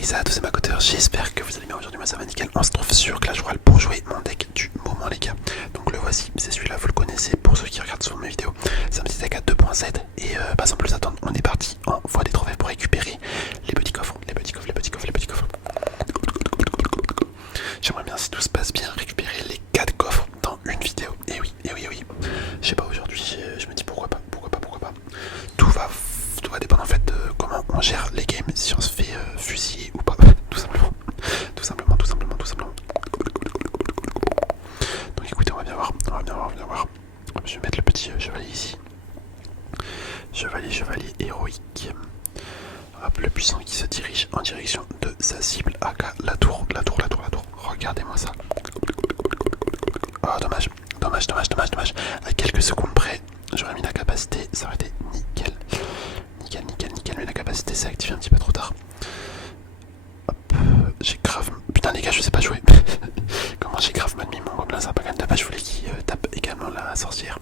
Hey, ça à tous, c'est Makoteur, j'espère que vous allez bien aujourd'hui, moi ça va nickel. On se trouve sur Clash Royale pour jouer mon deck du moment les gars. Donc le voici, c'est celui-là, vous le connaissez pour ceux qui regardent souvent mes vidéos. C'est un petit deck à 2.7 et sans plus attendre, on est parti en voie des trophées pour récupérer les petits coffres, les petits coffres, les petits coffres, les petits coffres. J'aimerais bien, si tout se passe bien, récupérer les 4 coffres dans une vidéo. Et oui, et oui, et oui. Je sais pas, aujourd'hui, je me dis pourquoi pas, pourquoi pas, pourquoi pas. Tout va dépendre en fait de comment on gère les games, si on se fait fusiller ou pas, tout simplement. Tout simplement, tout simplement, tout simplement. Donc écoutez, on va bien voir, on va bien voir, on va bien voir. Je vais mettre le petit chevalier ici. Chevalier héroïque. Hop, le puissant qui se dirige en direction de sa cible, aka la tour, la tour, la tour, la tour. Regardez-moi ça. Oh, dommage, dommage, dommage, dommage, dommage. À quelques secondes près, j'aurais mis la capacité, ça aurait été nickel. Nickel, nickel, nickel, mais la capacité s'est activée un petit peu trop tard. Hop, j'ai grave... Putain les gars, je sais pas jouer. Comment j'ai grave mal mis mon gobelin Sarbacane de base, je voulais qu'il tape également la sorcière.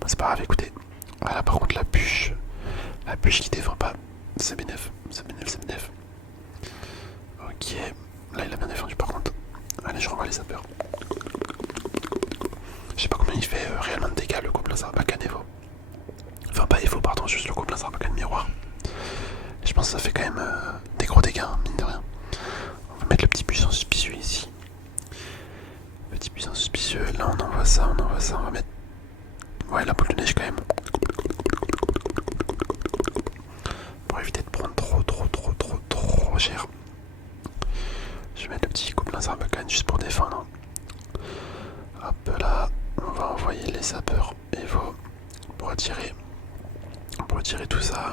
Bon, c'est pas grave, écoutez. Voilà, par contre la bûche qui défend pas, c'est bénef, c'est bénef, c'est bénef. Ok, là il a bien défendu par contre. Allez, je renvoie les sapeurs. Je sais pas combien il fait réellement de dégâts le gobelin Sarbacane Evo. Enfin pas Evo, pardon, juste le gobelin Sarbacane miroir. Je pense que ça fait quand même des gros dégâts, hein, mine de rien. On va mettre le petit puissant suspicieux ici. Petit puissant suspicieux, là on envoie ça, on va mettre... Ouais, la boule de neige quand même. Pour éviter de prendre trop cher. Je vais mettre le petit gobelin Sarbacane juste pour défendre. Hop là, on va envoyer les sapeurs Evo pour attirer tout ça.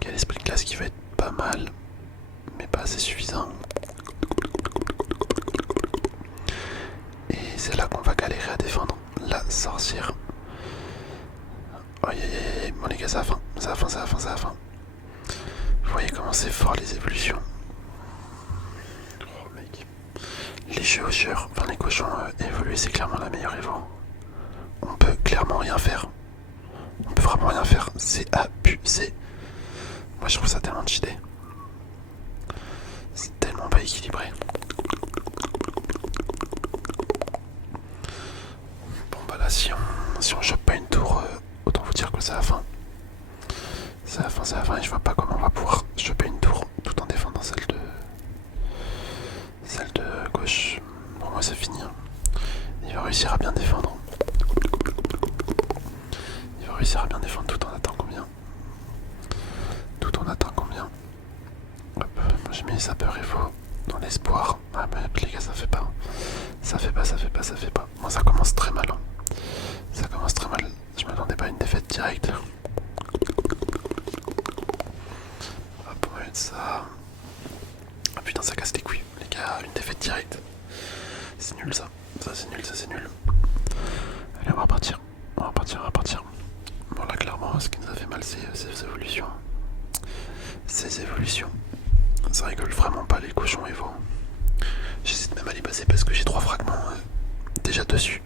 Quel esprit de classe qui va être pas mal, mais pas assez suffisant. Et c'est là qu'on va galérer à défendre la sorcière. Aïe aïe aïe, bon les gars, ça a faim, ça a faim, ça a faim, ça a faim. Vous voyez comment c'est fort les évolutions. Oh mec. Les chevaucheurs, enfin les cochons évolués, c'est clairement la meilleure évo. On peut clairement rien faire. On peut vraiment rien faire, c'est abusé. Moi je trouve ça tellement cheaté. C'est tellement pas équilibré. Bon bah là si on chope pas une tour, autant vous dire que ça a faim. Ça a faim, ça a faim et je vois pas comment on va pouvoir choper une tour tout en défendant celle de gauche. Pour moi c'est fini. Il va réussir à bien défendre. Il va réussir à bien défendre tout en attendant combien. Tout en attendant combien. Hop, moi j'ai mis les sapeurs Evo dans l'espoir. Ah mais les gars ça fait pas. Ça fait pas, ça fait pas, ça fait pas. Moi ça commence très mal. Ça commence très mal. Je m'attendais pas à une défaite directe. Hop, on va mettre ça. Ah putain ça casse les couilles. Les gars, une défaite directe. C'est nul ça. Ça c'est nul, ça c'est nul. Allez on va repartir. On va repartir, on va repartir. Bon là clairement ce qui nous a fait mal c'est ces évolutions. Ces évolutions. Ça rigole vraiment pas les cochons Evo. J'hésite même à les passer parce que j'ai 3 fragments déjà dessus.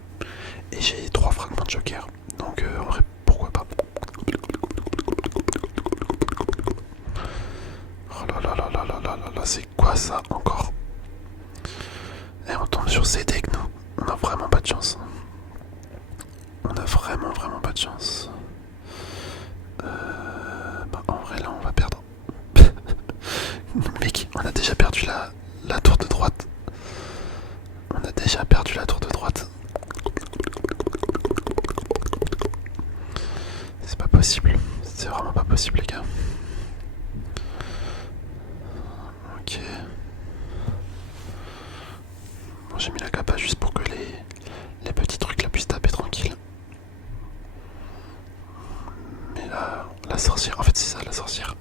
Et j'ai 3 fragments de joker. Donc en vrai pourquoi pas. Oh là là là là là là là là, c'est quoi ça encore? Et on tombe sur ces decks nous. On a vraiment pas de chance. On a vraiment pas de chance. Bah en vrai là on va perdre. Mec, on a déjà perdu la tour de droite. On a déjà perdu la tour de droite. C'est pas possible. C'est vraiment pas possible les gars. Ok. Bon j'ai mis la capa juste pour que les petits trucs là puissent taper tranquille. Mais là, la sorcière, en fait c'est ça la sorcière.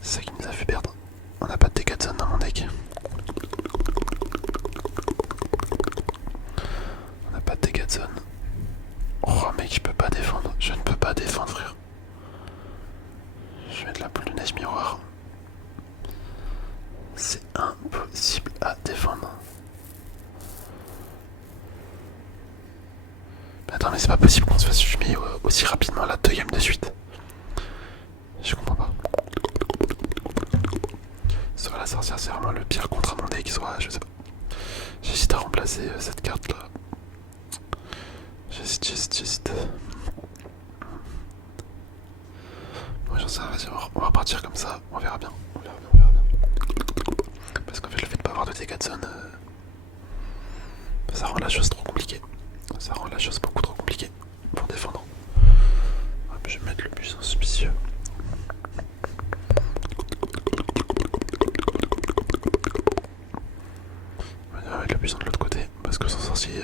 C'est ça qui nous a fait perdre. On n'a pas de dégâts de zone dans mon deck. On n'a pas de dégâts de zone. Oh mec, je peux pas défendre. Je ne peux pas défendre frère. Je vais mettre la boule de neige miroir. C'est impossible à défendre. Mais attends, mais c'est pas possible qu'on se fasse fumer aussi rapidement là 2 games de suite. Je comprends pas. Soit la sorcière, c'est vraiment le pire contre mon deck, soit je sais pas. J'hésite à remplacer cette carte là. J'hésite. Moi j'en sais rien, vas-y, on va partir comme ça, on verra bien. Parce qu'en fait, le fait de pas avoir de dégâts de zone, ça rend la chose trop compliquée. Ça rend la chose beaucoup trop compliquée pour défendre. Hop, je vais mettre le buisson suspicieux. On va mettre le buisson de l'autre côté parce que son sorcier,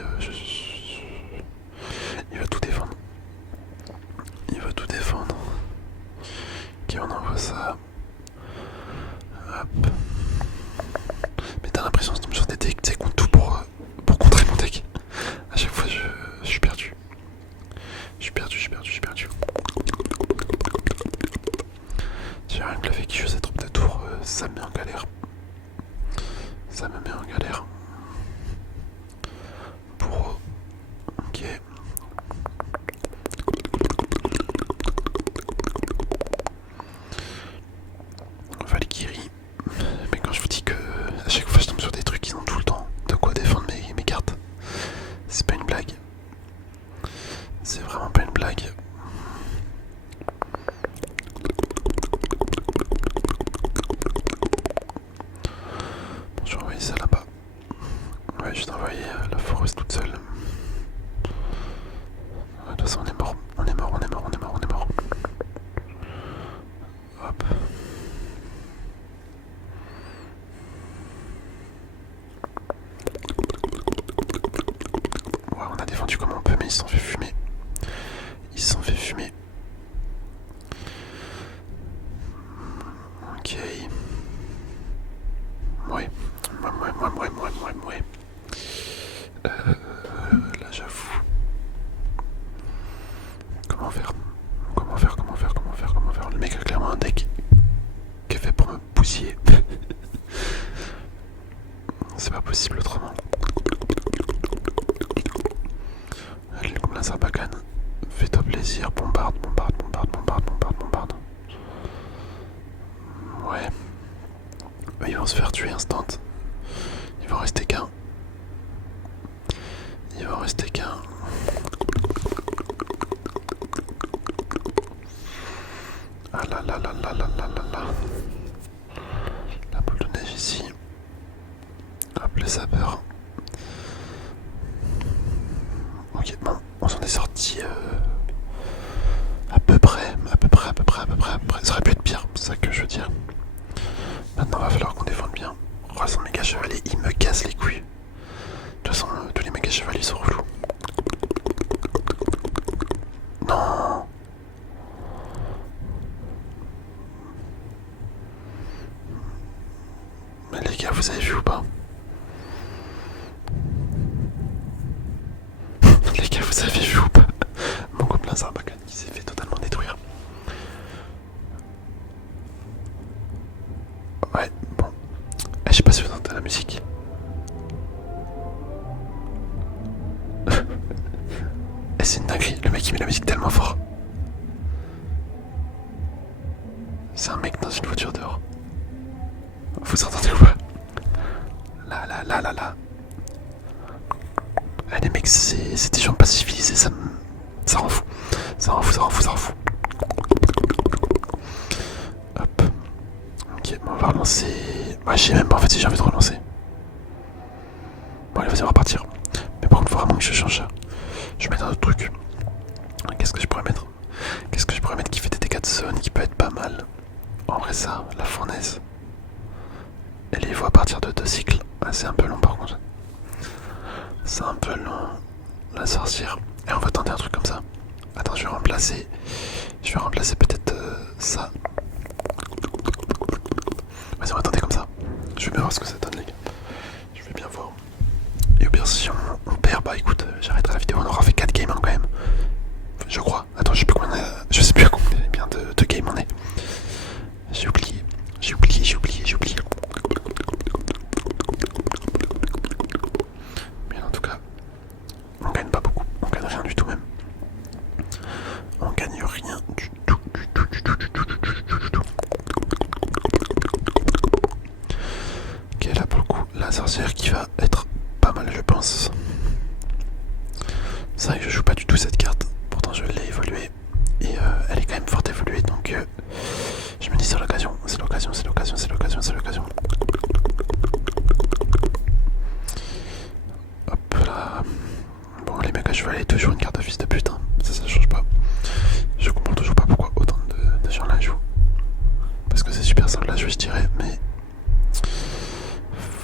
il va tout défendre. Il va tout défendre. Ok, on envoie ça. Hop. Mais t'as l'impression que je tombe sur des decks, tu sais, contre tout pour contrer mon deck. À chaque fois, je suis perdu. Je suis perdu. J'ai rien que le fait qu'il joue cette troupe de tour, ça me met en galère. Ça me met en galère. Pour... Ok. Valkyrie. Mais quand je vous dis que à chaque fois je tombe sur des trucs, ils ont tout le temps de quoi défendre mes cartes. C'est pas une blague. C'est vraiment pas une blague. Bon, je vais envoyer ça là-bas. Ouais, je vais envoyer la forest toute seule. De toute façon, on est mort. Hop. Ouais, on a défendu comme on peut, mais ils se sont fait fumer. Ok. Ouais. Là, j'avoue. Comment faire? Le mec a clairement un deck qui est fait pour me bousiller. C'est pas possible autrement. Allez, comme la Sarbacane. Fais-toi plaisir, bombarde. Ouais. Ils vont se faire tuer instant. Il va en rester qu'un. Ah là. La boule de neige ici. Hop, les sapeurs. Ok, bon, on s'en est sorti à peu près. Ça aurait pu être pire, c'est ça que je veux dire. Maintenant, va falloir qu'on défende bien. Oh, son méga chevalier, il me casse les couilles. De toute façon, tous les méga chevaliers sont relous. Non. Mais les gars, vous avez vu ou pas? Les gars, vous avez vu ou pas? Mon gobelin Sarbacane qui s'est fait totalement détruire. Ouais, bon. Je sais pas si vous entendez la musique. Et c'est une dinguerie, le mec il met la musique tellement fort. C'est un mec dans une voiture dehors. Vous entendez ou pas? Là. Les mecs, c'est des gens pas civilisés, ça rend fou. Ça rend fou. Hop. Ok, on va relancer. Ouais, je sais même pas en fait si j'ai envie de relancer. Bon, allez, vas-y, on va repartir. Mais par contre, faut vraiment que je change ça. Je vais mettre un autre truc. Qu'est-ce que je pourrais mettre qui fait des dégâts de zone, qui peut être pas mal? En vrai, ça, la fournaise. Et les voix à partir de 2 cycles. Ah, c'est un peu long par contre. C'est un peu long. La sorcière. Et on va tenter un truc comme ça. Attends, je vais remplacer peut-être ça. Vas-y, on va tenter comme ça. Je vais bien voir ce que ça donne, les gars. Je vais bien voir. Et au pire, si on perd, bah écoute, j'arrêterai la vidéo. On aura fait 4 games hein, quand même. Enfin, je crois. Attends, je sais plus à combien de games on est. J'ai oublié. Mais en tout cas, on gagne pas beaucoup. On gagne rien du tout même. On gagne rien du tout. sorcière qui va être pas mal, je pense. C'est vrai que je joue pas du tout cette carte, pourtant je l'ai évoluée. Et elle est quand même fort évoluée, donc je me dis c'est l'occasion, c'est l'occasion, c'est l'occasion, c'est l'occasion, c'est l'occasion. Hop là. Bon, les mecs à chevalet, toujours une carte de fils de pute, hein. Ça change pas. Je comprends toujours pas pourquoi autant de gens la jouent. Parce que c'est super simple à jouer, je dirais, mais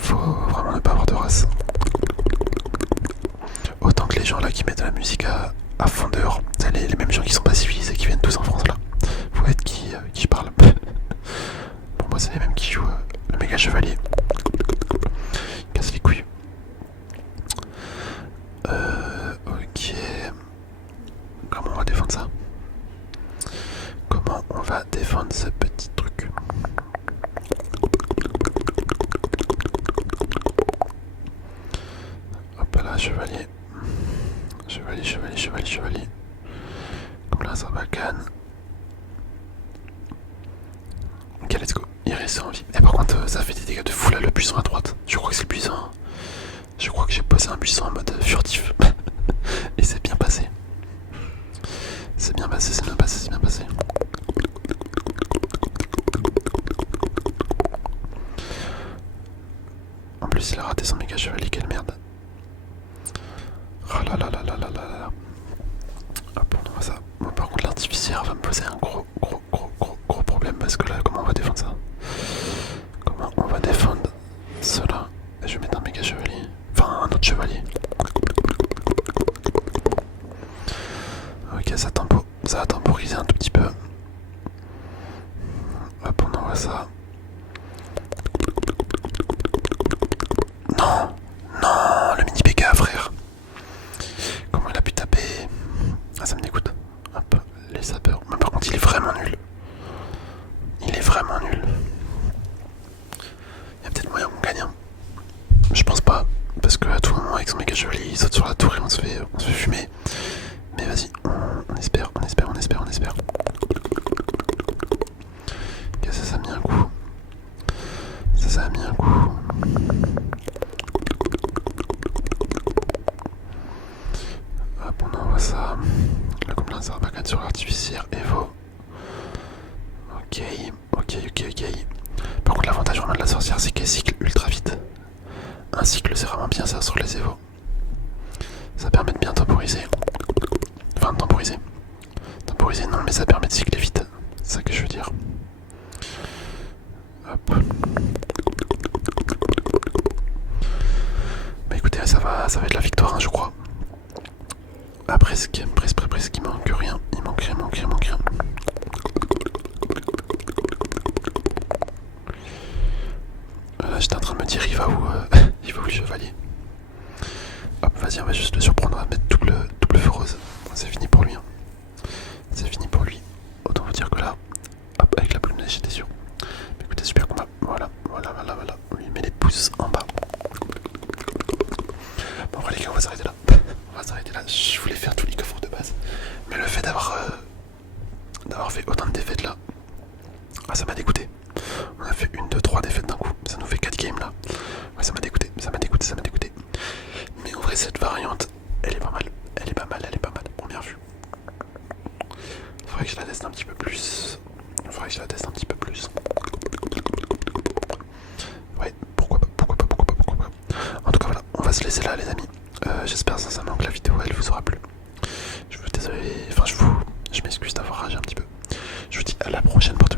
faut vraiment ne pas avoir de race. Autant que les gens là qui mettent de la musique à fond dehors, c'est les mêmes gens qui sont pas civilisés, qui viennent tous en France là. Faut être qui parle. Pour moi, c'est les mêmes qui jouent le méga chevalier. Casse les couilles. Ok. Comment on va défendre ça? Comment on va défendre ce petit truc? Hop là, chevalier. Chevalier, chevalier, chevalier, chevalier. Comme là, ça va canne. Ok, let's go. Il reste en vie. Et par contre, ça fait des dégâts de fou là, le buisson à droite. Je crois que c'est le buisson. Hein. Je crois que j'ai posé un buisson en mode furtif. Et c'est bien passé. C'est bien passé, c'est bien passé, c'est bien passé. En plus, il a raté son méga chevalier, quelle merde. Oh là là là là là là là. Hop, on envoie ça. Bon, par contre, l'artificière va me poser un gros problème parce que là, comment on va défendre ça? Comment on va défendre cela? Je vais mettre un méga chevalier. Enfin, un autre chevalier. Ok, ça a temporisé un tout petit peu. Hop, on envoie ça. Non, non, le mini PK, frère. Comment il a pu taper? Ah, ça me dégoûte. Hop, les sapeurs. Mais par contre, il est vraiment nul. Il est vraiment nul. Il y a peut-être moyen qu'on gagne. Hein. Je pense pas. Parce que à tout moment, avec son méga chevalier, il saute sur la tour et on se fait fumer. Mais vas-y, on espère, on espère, on espère, on espère. Ok, ça a mis un coup. Ça a mis un coup. Hop, on envoie ça. Le gobelin, ça va pas sur l'artificière. Evo. Ok. Par contre, l'avantage vraiment de la sorcière, c'est qu'elle cycle ultra vite. Un cycle, c'est vraiment bien ça sur les Evo. Ça permet de bien temporiser. Enfin, temporiser. Temporiser, non, mais ça permet de cycler vite. C'est ça que je veux dire. Hop. Bah écoutez, ça va être la victoire, hein, je crois. Ah, presque, il manque rien. Il manque rien. Là, j'étais en train de me dire, il va où le chevalier? Hop, vas-y, on va juste le surprendre, on va mettre double feu rose. C'est fini pour lui. Hein. C'est fini pour lui. Autant vous dire que là, hop, avec la plume neige, j'étais sûr. Mais écoutez, super combat. Voilà. On lui met les pouces en bas. Bon, les gars, on va s'arrêter là. Je voulais faire tous les coffres de base. Mais le fait d'avoir fait autant de défaites là, ah, ça m'a dégoûté. On a fait 1, 2, 3 défaites d'un coup. Ça nous fait 4 games là. Ouais, ça m'a dégoûté. Mais en vrai, cette variante, elle est pas mal. Première vue. Faudrait que je la teste un petit peu plus. Ouais, pourquoi pas. En tout cas, voilà, on va se laisser là, les amis. J'espère sincèrement que la vidéo, elle vous aura plu. Je m'excuse d'avoir ragé un petit peu. Je vous dis à la prochaine pour